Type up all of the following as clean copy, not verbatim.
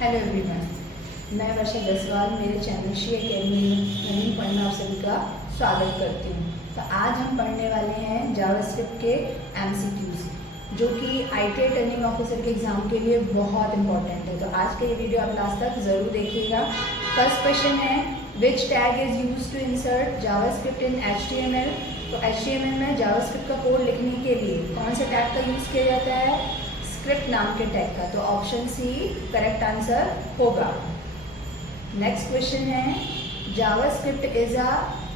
Hello everyone, मैं वर्षा जसवाल मेरे channel she academy में पढ़ना आप सभी का स्वागत करती हूँ। तो आज हम पढ़ने वाले हैं जावास्क्रिप्ट के एमसीक्यूज जो कि आईटीआई ट्रेनिंग ऑफिसर के एग्ज़ाम के लिए बहुत इंपॉर्टेंट है। तो आज का ये वीडियो आप लास्ट तक ज़रूर देखिएगा। फर्स्ट क्वेश्चन है, which tag is used to insert JavaScript in HTML। तो HTML में जावास्क्रिप्ट का कोड लिखने के लिए कौन से टैग का यूज़ किया जाता है? स्क्रिप्ट नाम के टैग का। तो ऑप्शन सी करेक्ट आंसर होगा। नेक्स्ट क्वेश्चन है, JavaScript is a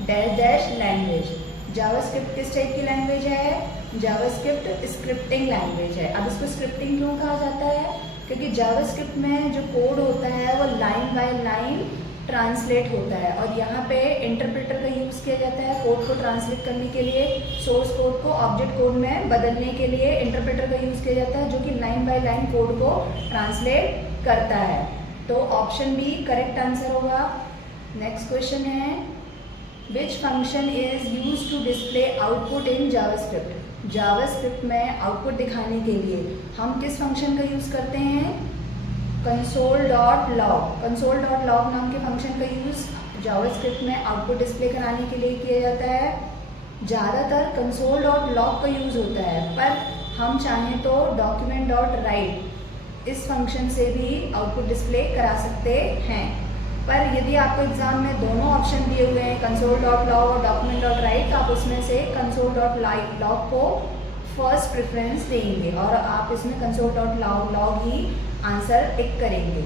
dash dash language. JavaScript किस टाइप की लैंग्वेज है? जावास्क्रिप्ट स्क्रिप्टिंग लैंग्वेज है। अब इसको स्क्रिप्टिंग क्यों कहा जाता है? क्योंकि जावास्क्रिप्ट में जो कोड होता है वो लाइन बाय लाइन ट्रांसलेट होता है और यहाँ पे इंटरप्रेटर का यूज़ किया जाता है कोड को ट्रांसलेट करने के लिए। सोर्स कोड को ऑब्जेक्ट कोड में बदलने के लिए इंटरप्रेटर का यूज़ किया जाता है जो कि लाइन बाय लाइन कोड को ट्रांसलेट करता है। तो ऑप्शन बी करेक्ट आंसर होगा। नेक्स्ट क्वेश्चन है, which function is use to display output in JavaScript. JavaScript में आउटपुट दिखाने के लिए हम किस फंक्शन का यूज़ करते हैं? console.log। console.log नाम के फंक्शन का यूज़ जावास्क्रिप्ट में आउटपुट डिस्प्ले कराने के लिए किया जाता है। ज़्यादातर console.log का यूज़ होता है, पर हम चाहें तो document.write इस फंक्शन से भी आउटपुट डिस्प्ले करा सकते हैं। पर यदि आपको एग्जाम में दोनों ऑप्शन दिए हुए हैं console.log और document.write, तो आप उसमें से console.log को फर्स्ट प्रेफरेंस देंगे और आप इसमें console.log ही आंसर टिक करेंगे।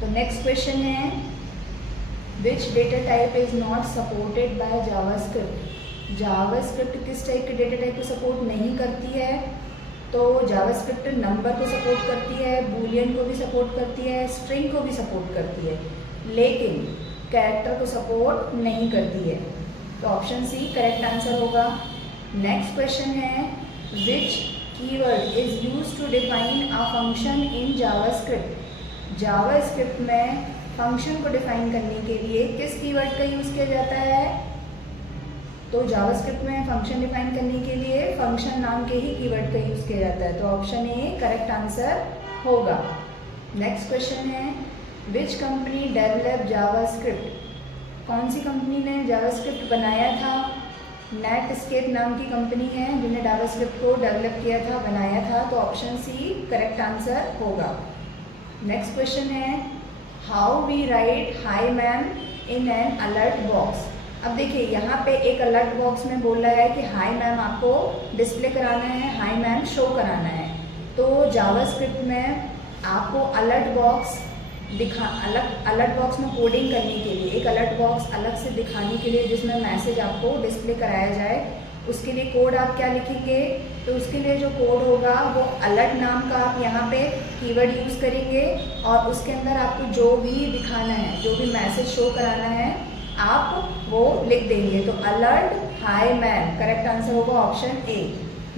तो नेक्स्ट क्वेश्चन है, which data type is not supported by JavaScript. JavaScript किस टाइप के डेटा टाइप को सपोर्ट नहीं करती है? तो जावास्क्रिप्ट नंबर को सपोर्ट करती है, बूलियन को भी सपोर्ट करती है, स्ट्रिंग को भी सपोर्ट करती है, लेकिन कैरेक्टर को सपोर्ट नहीं करती है। तो ऑप्शन सी करेक्ट आंसर होगा। नेक्स्ट क्वेश्चन है, which keyword is use to define a function in JavaScript. JavaScript में फंक्शन को डिफाइन करने के लिए किस कीवर्ड का यूज़ किया जाता है? तो जावास्क्रिप्ट में फंक्शन डिफाइन करने के लिए फंक्शन नाम के ही कीवर्ड का यूज़ किया जाता है। तो ऑप्शन ए करेक्ट आंसर होगा। नेक्स्ट क्वेश्चन है, विच कंपनी डेवलप जावास्क्रिप्ट। कौन सी कंपनी ने जावास्क्रिप्ट बनाया था? नेटस्केप नाम की कंपनी है जिन्हें जावास्क्रिप्ट को डेवलप किया था, बनाया था। तो ऑप्शन सी करेक्ट आंसर होगा। नेक्स्ट क्वेश्चन है, how we write hi ma'am in an alert box. अब देखिए यहाँ पे एक अलर्ट बॉक्स में बोल रहा है कि हाई मैम आपको डिस्प्ले कराना है, हाई मैम शो कराना है। तो जावास्क्रिप्ट में आपको अलर्ट बॉक्स अलर्ट बॉक्स में कोडिंग करने के लिए एक अलर्ट बॉक्स अलग से दिखाने के लिए जिसमें मैसेज आपको डिस्प्ले कराया जाए, उसके लिए कोड आप क्या लिखेंगे? तो उसके लिए जो कोड होगा वो अलर्ट नाम का आप यहाँ पे कीवर्ड यूज़ करेंगे और उसके अंदर आपको जो भी दिखाना है, जो भी मैसेज शो कराना है, आप वो लिख देंगे। तो alert hi ma'am correct answer होगा ऑप्शन ए।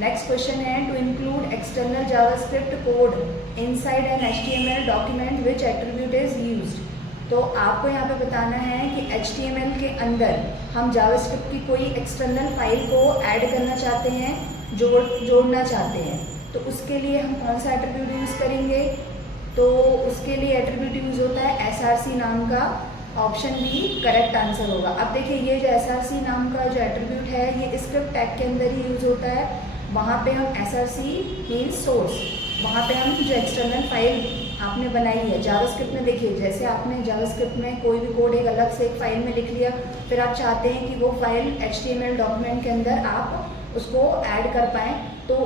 नेक्स्ट क्वेश्चन है, to include external JavaScript code inside an HTML document which attribute is used. तो आपको यहाँ पे बताना है कि HTML के अंदर हम जावास्क्रिप्ट की कोई एक्सटर्नल फाइल को ऐड करना चाहते हैं, जोड़ना चाहते हैं, तो उसके लिए हम कौन सा एट्रीब्यूट यूज़ करेंगे? तो उसके लिए एट्रीब्यूट यूज़ होता है SRC नाम का। ऑप्शन बी करेक्ट आंसर होगा। अब देखिए ये जो SRC नाम का जो एट्रीब्यूट है ये स्क्रिप्ट टैग के अंदर ही यूज़ होता है। वहाँ पे हम SRC मीन्स सोर्स, वहाँ पे हम जो एक्सटर्नल फाइल आपने बनाई है जावास्क्रिप्ट में, देखिए जैसे आपने जावास्क्रिप्ट में कोई भी कोड एक अलग से एक फाइल में लिख लिया, फिर आप चाहते हैं कि वो फाइल HTML डॉक्यूमेंट के अंदर आप उसको ऐड कर पाएँ, तो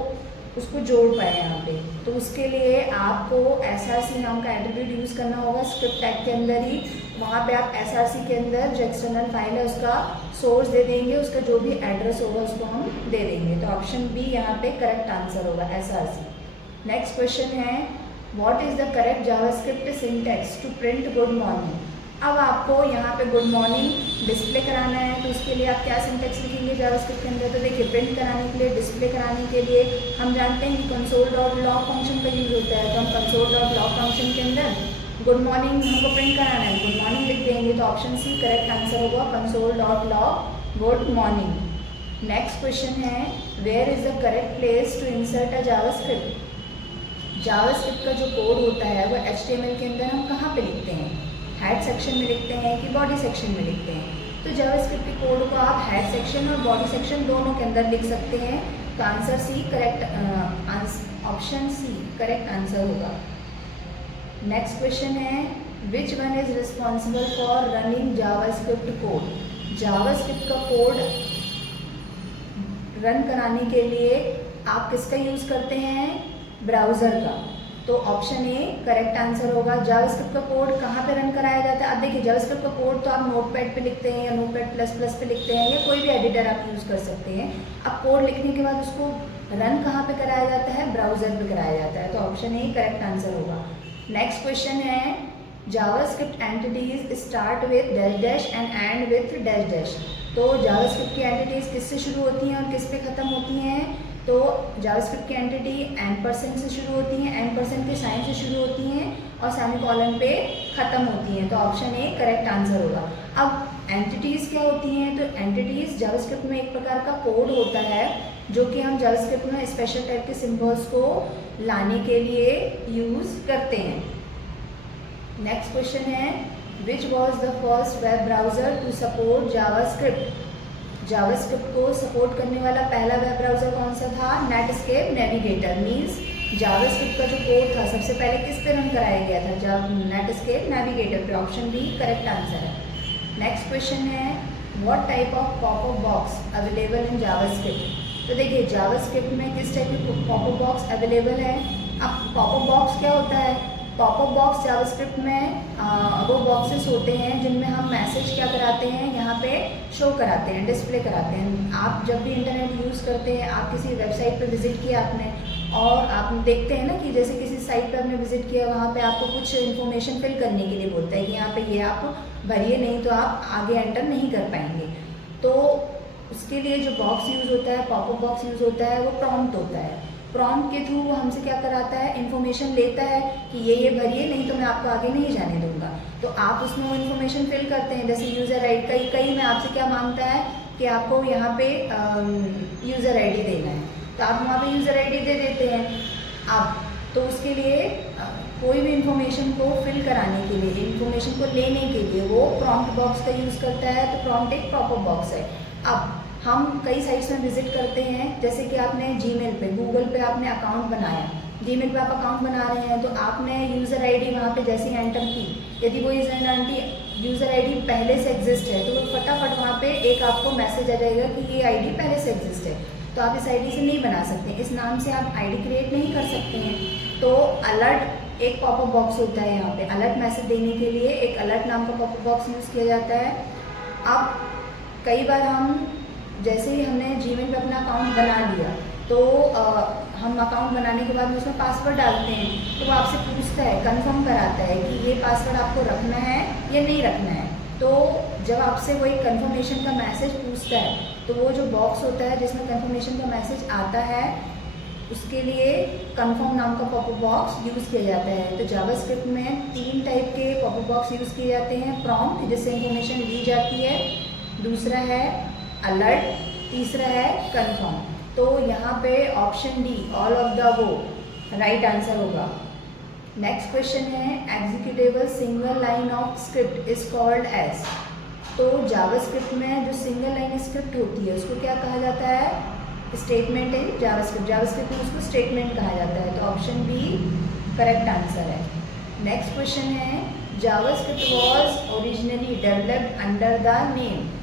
उसको जोड़ पाए यहाँ पे। तो उसके लिए आपको SRC नाम का एट्रीब्यूट यूज़ करना होगा स्क्रिप्ट टैग के अंदर ही। वहाँ पे आप SRC के अंदर जो एक्सटर्नल फाइल है उसका सोर्स दे देंगे, उसका जो भी एड्रेस होगा उसको हम दे देंगे। तो ऑप्शन बी यहाँ पे करेक्ट आंसर होगा SRC। नेक्स्ट क्वेश्चन है, what is the correct JavaScript syntax to print good morning. अब आपको यहाँ पे गुड मॉर्निंग डिस्प्ले कराना है, तो उसके लिए आप क्या सिंटैक्स लिखेंगे जावास्क्रिप्ट के अंदर? तो देखिए प्रिंट कराने के लिए, डिस्प्ले कराने के लिए हम जानते हैं कि console.log फंक्शन का यूज़ होता है। तो हम console.log फंक्शन के अंदर गुड मॉर्निंग हमको प्रिंट कराना है, गुड मॉर्निंग लिख देंगे। तो ऑप्शन सी करेक्ट आंसर होगा console.log good morning. Next question है, where is the correct place to insert a JavaScript. JavaScript का जो कोड होता है वो HTML के अंदर हम कहाँ पे लिखते हैं, हेड सेक्शन में लिखते हैं कि बॉडी सेक्शन में लिखते हैं। तो जावास्क्रिप्ट के कोड को आप हेड सेक्शन और बॉडी सेक्शन दोनों के अंदर लिख सकते हैं। तो answer C correct, option C correct answer होगा। नेक्स्ट क्वेश्चन है, which one is responsible for running JavaScript code. JavaScript का कोड रन कराने के लिए आप किसका यूज़ करते हैं, ब्राउज़र का। तो ऑप्शन ए करेक्ट आंसर होगा। जावास्क्रिप्ट का कोड कहाँ पे रन कराया जाता है। अब देखिए जावास्क्रिप्ट का कोड तो आप नोटपैड पे लिखते हैं या नोटपैड++ पे लिखते हैं या कोई भी एडिटर आप यूज़ कर सकते हैं। अब कोड लिखने के बाद उसको रन कहाँ पे कराया जाता है, ब्राउज़र पे कराया जाता है। तो ऑप्शन ए करेक्ट आंसर होगा। नेक्स्ट क्वेश्चन है, JavaScript entities start with dash dash and with dash dash. तो जावास्क्रिप्ट की एंटिटीज किससे शुरू होती हैं और किस पे ख़त्म होती हैं। तो जावास्क्रिप्ट की एंटिटी %, से शुरू होती हैं, %, के साइन से शुरू होती हैं और सेमीकोलन पे ख़त्म होती हैं। तो ऑप्शन ए करेक्ट आंसर होगा। अब एंटिटीज़ क्या होती हैं, तो एंटिटीज़ जावास्क्रिप्ट में एक प्रकार का कोड होता है जो कि हम जावास्क्रिप्ट में स्पेशल टाइप के सिम्बल्स को लाने के लिए यूज़ करते हैं। नेक्स्ट क्वेश्चन है, which was the first web browser to support JavaScript. JavaScript को सपोर्ट करने वाला पहला वेब ब्राउज़र कौन सा था, नेटस्केप नेविगेटर। मीन्स जावास्क्रिप्ट का जो कोड था सबसे पहले किस पे रन कराया गया था, नेटस्केप नेविगेटर पे। ऑप्शन बी करेक्ट आंसर है। नेक्स्ट क्वेश्चन है, what type of popup box available in JavaScript. तो देखिए जावास्क्रिप्ट में किस टाइप की पॉपअप बॉक्स अवेलेबल है। अब पॉपअप बॉक्स क्या होता है, पॉपअप बॉक्स जावास्क्रिप्ट में वो बॉक्सेस होते हैं जिनमें हम मैसेज क्या कराते हैं, यहाँ पे शो कराते हैं, डिस्प्ले कराते हैं। आप जब भी इंटरनेट यूज़ करते हैं, आप किसी वेबसाइट पे विजिट किया आपने और आप देखते हैं ना कि जैसे किसी साइट पे आपने विजिट किया, वहाँ पे आपको कुछ इन्फॉर्मेशन फिल करने के लिए बोलता है कि यहाँ पे ये आप भरिए, नहीं तो आप आगे एंटर नहीं कर पाएंगे। तो उसके लिए जो बॉक्स यूज़ होता है, पॉपअप बॉक्स यूज़ होता है, वो प्रॉम्प्ट होता है। प्रॉम्प्ट के थ्रू वो हमसे क्या कराता है, इन्फॉर्मेशन लेता है कि ये भरिए, नहीं तो मैं आपको आगे नहीं जाने दूंगा। तो आप उसमें वो इन्फॉर्मेशन फिल करते हैं। जैसे यूज़र आई कई में आपसे क्या मांगता है कि आपको यहाँ पे यूज़र ID देना है, तो आप वहाँ पे यूज़र ID दे देते हैं। अब तो उसके लिए कोई भी इन्फॉर्मेशन को फिल कराने के लिए, इन्फॉर्मेशन को लेने के लिए वो प्रॉम्प्ट बॉक्स का यूज़ करता है। तो प्रॉम्प्ट एक पॉपअप बॉक्स है। अब हम कई साइट्स में विजिट करते हैं, जैसे कि आपने जीमेल पे, गूगल पे आपने अकाउंट बनाया, जीमेल पे आप अकाउंट बना रहे हैं, तो आपने यूज़र ID वहाँ पे जैसे ही एंटर की, यदि वो यूज़र ID पहले से एग्जिस्ट है तो फटाफट वहाँ पे एक आपको मैसेज आ जाएगा कि ये ID पहले से एग्जिस्ट है, तो आप इस ID से नहीं बना सकते, इस नाम से आप ID क्रिएट नहीं कर सकते हैं। तो अलर्ट एक पॉपअप बॉक्स होता है, यहाँ पे अलर्ट मैसेज देने के लिए एक अलर्ट नाम का पॉपअप बॉक्स यूज़ किया जाता है। अब कई बार हम जैसे ही हमने जीमेल पे अपना अकाउंट बना लिया, तो हम अकाउंट बनाने के बाद में उसमें पासवर्ड डालते हैं, तो वो आपसे पूछता है, कंफर्म कराता है कि ये पासवर्ड आपको रखना है या नहीं रखना है। तो जब आपसे वो एक कंफर्मेशन का मैसेज पूछता है, तो वो जो बॉक्स होता है जिसमें कंफर्मेशन का मैसेज आता है, उसके लिए कंफर्म नाम का पॉपअप बॉक्स यूज़ किया जाता है। तो जावास्क्रिप्ट में 3 टाइप के पॉपअप बॉक्स यूज़ किए जाते हैं। प्रॉम्प्ट, जिससे इंफॉर्मेशन ली जाती है, दूसरा है अलर्ट, तीसरा है कंफर्म। तो यहाँ पे option D all of the above right answer होगा। नेक्स्ट क्वेश्चन है, executable single line of script is called as. तो जावास्क्रिप्ट में जो सिंगल लाइन स्क्रिप्ट होती है उसको क्या कहा जाता है, स्टेटमेंट इन जावास्क्रिप्ट। जावास्क्रिप्ट में उसको स्टेटमेंट कहा जाता है। तो ऑप्शन बी करेक्ट आंसर है। नेक्स्ट क्वेश्चन है, JavaScript was originally developed under the name.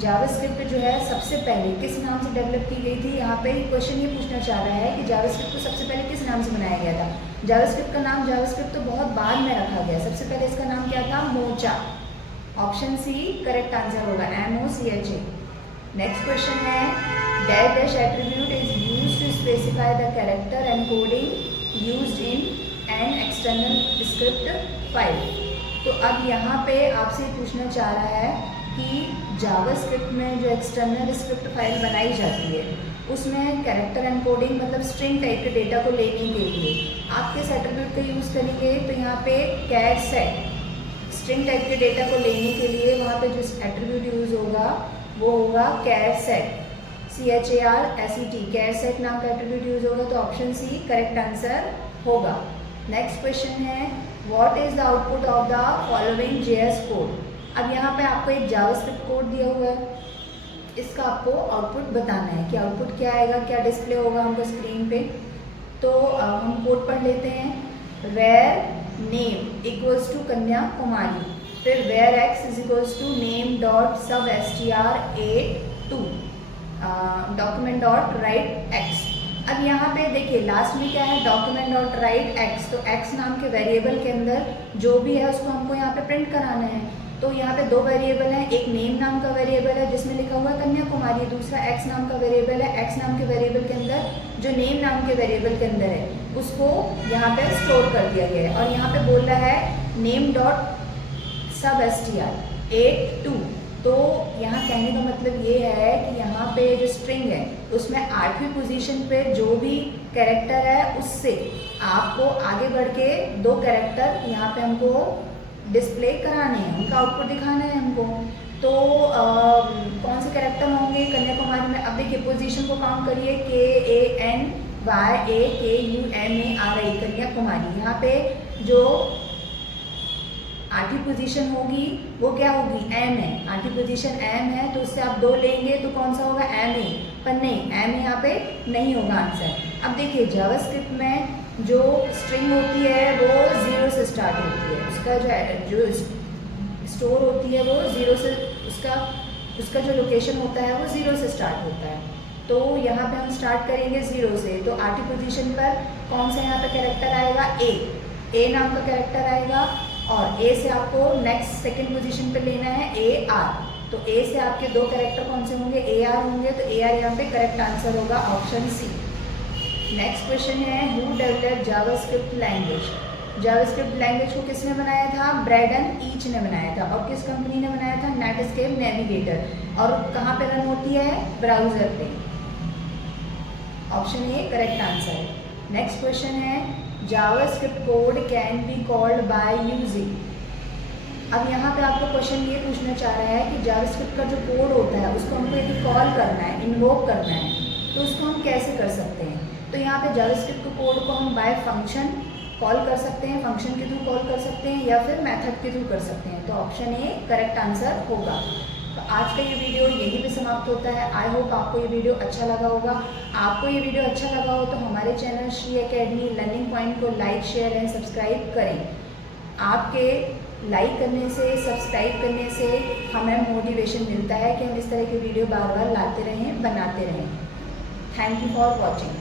JavaScript जो है सबसे पहले किस नाम से डेवलप की गई थी। यहाँ पे क्वेश्चन ये पूछना चाह रहा है कि जावास्क्रिप्ट को सबसे पहले किस नाम से बनाया गया था। जावास्क्रिप्ट का नाम जावास्क्रिप्ट तो बहुत बाद में रखा गया, सबसे पहले इसका नाम क्या था, Mocha. Option C correct answer होगा, MOCHA। नेक्स्ट क्वेश्चन है, dash dash attribute is used to specify the character encoding used in an external script file. तो अब यहाँ पे आपसे पूछना चाह रहा है कि जावास्क्रिप्ट में जो एक्सटर्नल स्क्रिप्ट फाइल बनाई जाती है उसमें कैरेक्टर एनकोडिंग मतलब स्ट्रिंग टाइप के डेटा को लेने के लिए आप किस एट्रीब्यूट का यूज़ करेंगे। तो यहाँ पे कैर सेट, स्ट्रिंग टाइप के डेटा को लेने के लिए वहाँ पे जो एट्रीब्यूट यूज़ होगा वो होगा कैर सेट, CHARSET, कैर सेट नाम का एट्रीब्यूट यूज़ होगा। तो ऑप्शन सी करेक्ट आंसर होगा। नेक्स्ट क्वेश्चन है what is the output of the following JS code. अब यहाँ पे आपको एक जावास्क्रिप्ट कोड दिया हुआ है, इसका आपको आउटपुट बताना है कि आउटपुट क्या आएगा, क्या डिस्प्ले होगा हमको स्क्रीन पे। तो हम कोड पढ़ लेते हैं। where name equals to Kanyakumari, फिर where x is equals to name dot sub str82 document dot write x। अब यहाँ पे देखिए लास्ट में क्या है, डॉक्यूमेंट डॉट राइट एक्स। तो एक्स नाम के वेरिएबल के अंदर जो भी है उसको हमको यहाँ पे प्रिंट कराना है। तो यहाँ पे दो वेरिएबल हैं, एक नेम नाम का वेरिएबल है जिसमें लिखा हुआ है कन्याकुमारी, दूसरा एक्स नाम का वेरिएबल है। एक्स नाम के वेरिएबल के अंदर जो नेम नाम के वेरिएबल के अंदर है उसको यहाँ पे स्टोर कर दिया गया है। और यहाँ पे बोल रहा है नेम डॉट सब str82। तो यहाँ कहने का मतलब ये है कि यहाँ पे जो स्ट्रिंग है उसमें 8वीं पोजीशन पे जो भी कैरेक्टर है उससे आपको आगे बढ़ के 2 कैरेक्टर यहाँ पे हमको डिस्प्ले कराने हैं, उनका आउटपुट दिखाना है हमको। तो कौन से कैरेक्टर होंगे कन्याकुमारी में। अब देखिए पोजीशन को काउंट करिए, KANYAKUMARI कन्याकुमारी। यहाँ पे जो 8वीं पोजीशन होगी वो क्या होगी, M है। 8वीं पोजीशन M है तो उससे आप 2 लेंगे तो कौन सा होगा, MA। पर नहीं, M यहाँ पे नहीं होगा आंसर। अब देखिए जावास्क्रिप्ट में जो स्ट्रिंग होती है वो 0 से स्टार्ट होती है, उसका जो स्टोर होती है वो 0 से, उसका जो लोकेशन होता है वो 0 से स्टार्ट होता है। तो यहाँ पे हम स्टार्ट करेंगे 0 से। तो 8वीं पोजीशन पर कौन सा यहाँ पे कैरेक्टर आएगा, A नाम का कैरेक्टर आएगा। और A से आपको नेक्स्ट सेकंड पोजीशन पे लेना है AR। तो A से आपके 2 कैरेक्टर कौन से होंगे, AR होंगे। तो AR यहाँ पे करेक्ट आंसर होगा ऑप्शन C। नेक्स्ट क्वेश्चन है who developed JavaScript language. JavaScript language को किसने बनाया था, ब्रैडन ईच ने बनाया था। और किस कंपनी ने बनाया था, नेटस्केप नेविगेटर। और कहाँ पे रन होती है, ब्राउजर पे। ऑप्शन ए करेक्ट आंसर है। नेक्स्ट क्वेश्चन है JavaScript code can be called by using. अब यहाँ पे आपको क्वेश्चन ये पूछना चाह रहा है कि जावास्क्रिप्ट का जो कोड होता है उसको हमको यदि कॉल करना है, इन्वोक करना है, तो उसको हम कैसे कर सकते हैं। तो यहाँ पे जावास्क्रिप्ट के कोड को हम बाय फंक्शन कॉल कर सकते हैं, फंक्शन के थ्रू कॉल कर सकते हैं या फिर मेथड के थ्रू कर सकते हैं। तो ऑप्शन ए करेक्ट आंसर होगा। तो आज का ये वीडियो यहीं पे समाप्त होता है। आई होप आपको ये वीडियो अच्छा लगा होगा। आपको ये वीडियो अच्छा लगा हो तो हमारे channel Shri academy learning point को लाइक शेयर एंड सब्सक्राइब करें। आपके लाइक करने से, सब्सक्राइब करने से हमें मोटिवेशन मिलता है कि हम इस तरह के वीडियो बार बार लाते रहें, बनाते रहें। Thank you for watching.